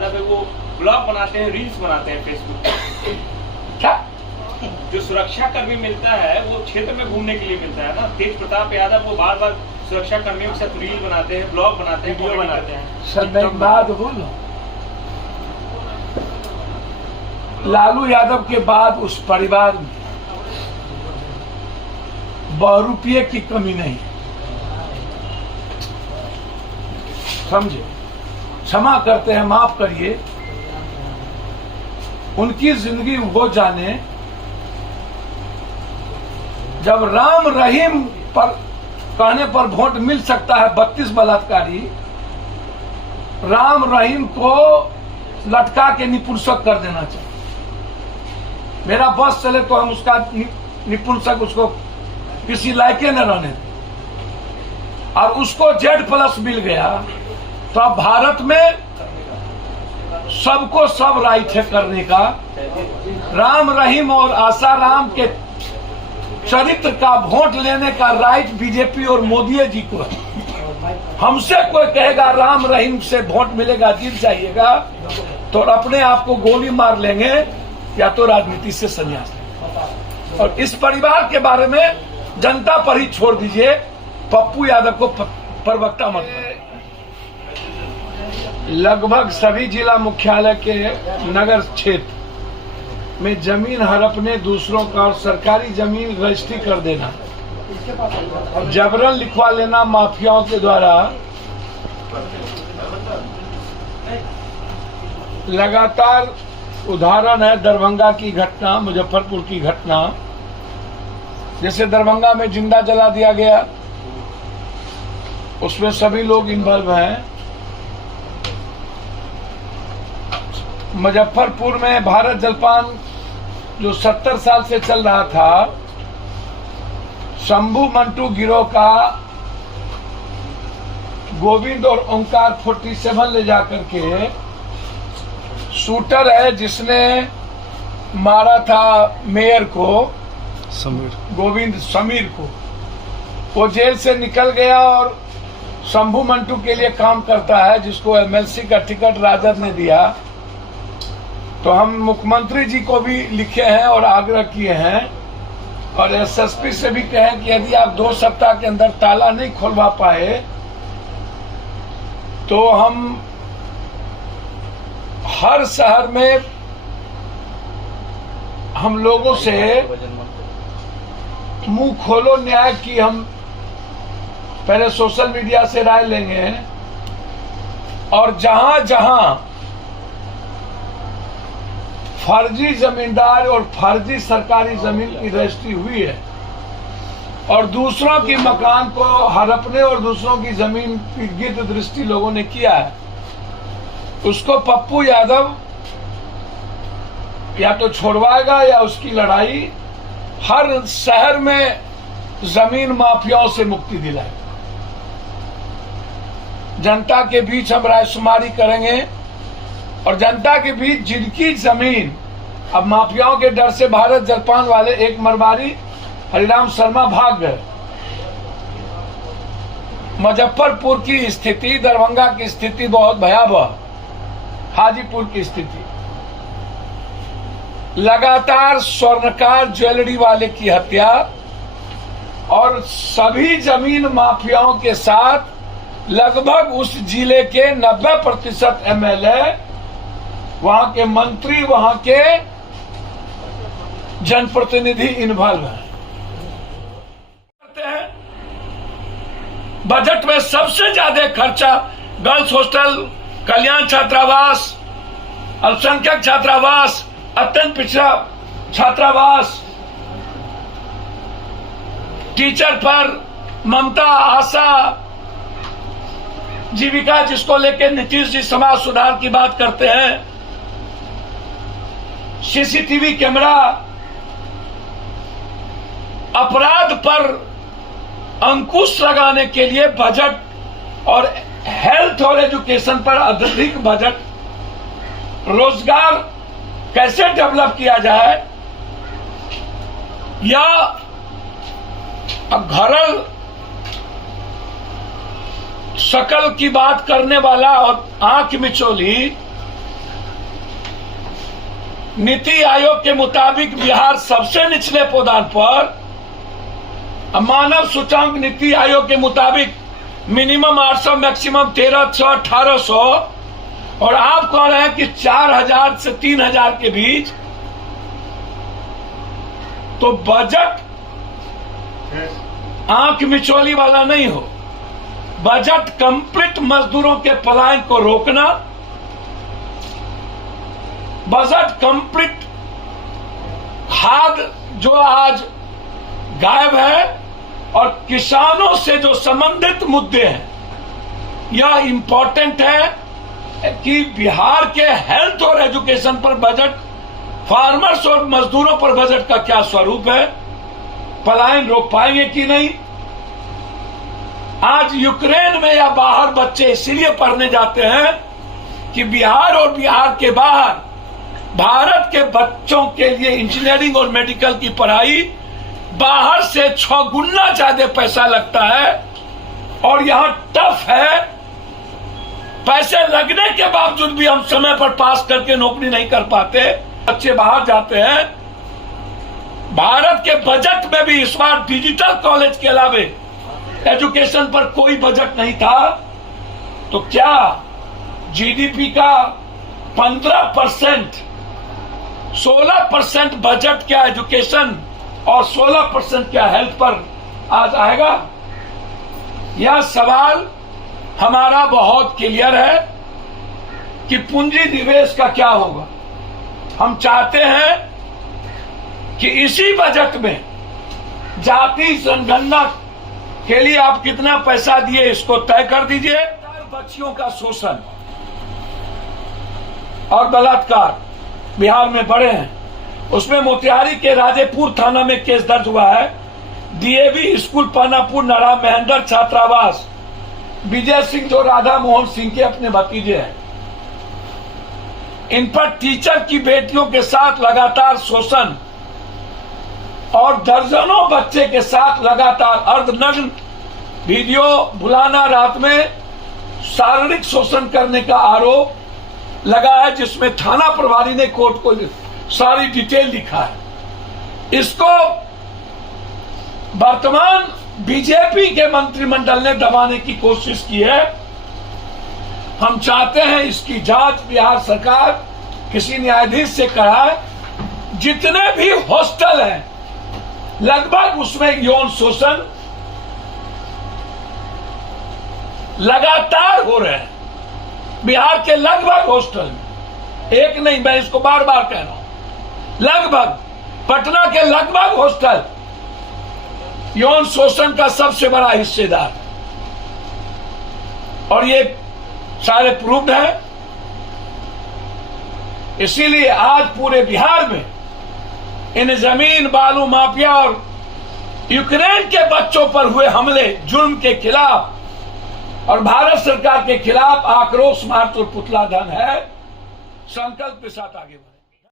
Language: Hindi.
वो ब्लॉग बनाते हैं, रील्स बनाते हैं फेसबुक पे। क्या जो सुरक्षा कर्मी मिलता है वो क्षेत्र में घूमने के लिए मिलता है ना। तेज प्रताप यादव वो बार बार सुरक्षा कर्मियों के साथ रील बनाते हैं, ब्लॉग बनाते हैं, वीडियो बनाते हैं। सर मैं एक बात बोलूं, लालू यादव के बाद उस परिवार में ₹1 की कमी नहीं, समझे? क्षमा करते हैं, माफ करिए। उनकी जिंदगी वो जाने जब राम रहीम पर कहने पर वोट मिल सकता है। 32 बलात्कारी राम रहीम को लटका के निपुंसक कर देना चाहिए। मेरा बस चले तो हम उसका निपुंसक उसको किसी लायके न रहने दें। और उसको Z+ मिल गया तो अब भारत में सबको सब राइट है करने का। राम रहीम और आसाराम के चरित्र का वोट लेने का राइट बीजेपी और मोदी जी को है। हमसे कोई कहेगा राम रहीम से वोट मिलेगा, जीत जाइएगा, तो अपने आप को गोली मार लेंगे या तो राजनीति से संन्यास लेंगे। और इस परिवार के बारे में जनता पर ही छोड़ दीजिए, पप्पू यादव को प्रवक्ता मत बनाइए। लगभग सभी जिला मुख्यालय के नगर क्षेत्र में जमीन हड़पने, दूसरों का और सरकारी जमीन रजिस्ट्री कर देना, जबरन लिखवा लेना माफियाओं के द्वारा लगातार उदाहरण है। दरभंगा की घटना, मुजफ्फरपुर की घटना, जैसे दरभंगा में जिंदा जला दिया गया, उसमें सभी लोग इन्वॉल्व हैं। मुजफ्फरपुर में भारत जलपान जो 70 साल से चल रहा था, शंभू मंटू गिरोह का गोविंद और ओंकार 47 ले जाकर के शूटर है जिसने मारा था मेयर को, गोविंद समीर को, वो जेल से निकल गया और शंभू मंटू के लिए काम करता है, जिसको MLC का टिकट राजद ने दिया। तो हम मुख्यमंत्री जी को भी लिखे हैं और आग्रह किए हैं और SSP से भी कहें कि यदि आप 2 सप्ताह के अंदर ताला नहीं खोलवा पाए तो हम हर शहर में हम लोगों से मुंह खोलो न्याय की हम पहले सोशल मीडिया से राय लेंगे। और जहां जहां फर्जी जमींदार और फर्जी सरकारी जमीन की रजिस्ट्री हुई है और दूसरों की मकान को हड़पने और दूसरों की जमीन की गिरद दृष्टि लोगों ने किया है, उसको पप्पू यादव या तो छोड़वाएगा या उसकी लड़ाई हर शहर में जमीन माफियाओं से मुक्ति दिलाएगा। जनता के बीच हम रायशुमारी करेंगे और जनता के बीच जिनकी जमीन अब माफियाओं के डर से भारत जलपान वाले एक मरवारी हरिराम शर्मा भाग गए। मुजफ्फरपुर की स्थिति, दरभंगा की स्थिति बहुत भयावह, हाजीपुर की स्थिति, लगातार स्वर्णकार ज्वेलरी वाले की हत्या और सभी जमीन माफियाओं के साथ लगभग उस जिले के 90% MLA, वहां के मंत्री, वहां के जनप्रतिनिधि इन्वॉल्व हैं। बजट में सबसे ज्यादा खर्चा गर्ल्स हॉस्टल, कल्याण छात्रावास, अल्पसंख्यक छात्रावास, अत्यंत पिछड़ा छात्रावास, टीचर पर ममता, आशा, जीविका जिसको लेकर नीतीश जी समाज सुधार की बात करते हैं, CCTV कैमरा, अपराध पर अंकुश लगाने के लिए बजट और हेल्थ और एजुकेशन पर अधिक बजट, रोजगार कैसे डेवलप किया जाए, या घरल शकल की बात करने वाला और आंख मिचोली नीति आयोग के मुताबिक बिहार सबसे निचले पदान पर, मानव सूचकांक नीति आयोग के मुताबिक मिनिमम 800, मैक्सिमम 1300, 1800, और आप कह रहे हैं कि 4000 से 3000 के बीच। तो बजट आंख मिचौली वाला नहीं हो। बजट कंप्लीट मजदूरों के पलायन को रोकना, बजट कंप्लीट खाद जो आज गायब है, और किसानों से जो संबंधित मुद्दे हैं, यह इंपॉर्टेंट है कि बिहार के हेल्थ और एजुकेशन पर बजट, फार्मर्स और मजदूरों पर बजट का क्या स्वरूप है, पलायन रोक पाएंगे कि नहीं। आज यूक्रेन में या बाहर बच्चे इसलिए पढ़ने जाते हैं कि बिहार और बिहार के बाहर भारत के बच्चों के लिए इंजीनियरिंग और मेडिकल की पढ़ाई बाहर से 6 गुना ज्यादा पैसा लगता है, और यहां टफ है। पैसे लगने के बावजूद भी हम समय पर पास करके नौकरी नहीं कर पाते, बच्चे बाहर जाते हैं। भारत के बजट में भी इस बार डिजिटल कॉलेज के अलावे एजुकेशन पर कोई बजट नहीं था। तो क्या जीडीपी का 15%, 16% बजट क्या एजुकेशन और 16% क्या हेल्थ पर आज आएगा? यह सवाल हमारा बहुत क्लियर है कि पूंजी निवेश का क्या होगा। हम चाहते हैं कि इसी बजट में जाति जनगणना के लिए आप कितना पैसा दिए इसको तय कर दीजिए। बच्चियों का शोषण और बलात्कार बिहार में बढ़े हैं, उसमें मोतिहारी के राजेपुर थाना में केस दर्ज हुआ है। डीएवी स्कूल पानापुर, नारा महेंद्र छात्रावास, विजय सिंह जो राधा मोहन सिंह के अपने भतीजे हैं, इन पर टीचर की बेटियों के साथ लगातार शोषण और दर्जनों बच्चे के साथ लगातार अर्धनग्न वीडियो बुलाना, रात में शारीरिक शोषण करने का आरोप लगा है, जिसमें थाना प्रभारी ने कोर्ट को सारी डिटेल लिखा है। इसको वर्तमान बीजेपी के मंत्रिमंडल ने दबाने की कोशिश की है। हम चाहते हैं इसकी जांच बिहार सरकार किसी न्यायाधीश से कराए। जितने भी हॉस्टल हैं लगभग उसमें यौन शोषण लगातार हो रहे हैं। बिहार के लगभग हॉस्टल में, एक नहीं, मैं इसको बार बार कह रहा हूं, लगभग पटना के लगभग हॉस्टल यौन शोषण का सबसे बड़ा हिस्सेदार, और ये सारे प्रूव्ड है। इसीलिए आज पूरे बिहार में इन जमीन बालू माफिया और यूक्रेन के बच्चों पर हुए हमले, जुल्म के खिलाफ और भारत सरकार के खिलाफ आक्रोश मार्च और पुतला दहन है। संकल्प के साथ आगे बढ़े।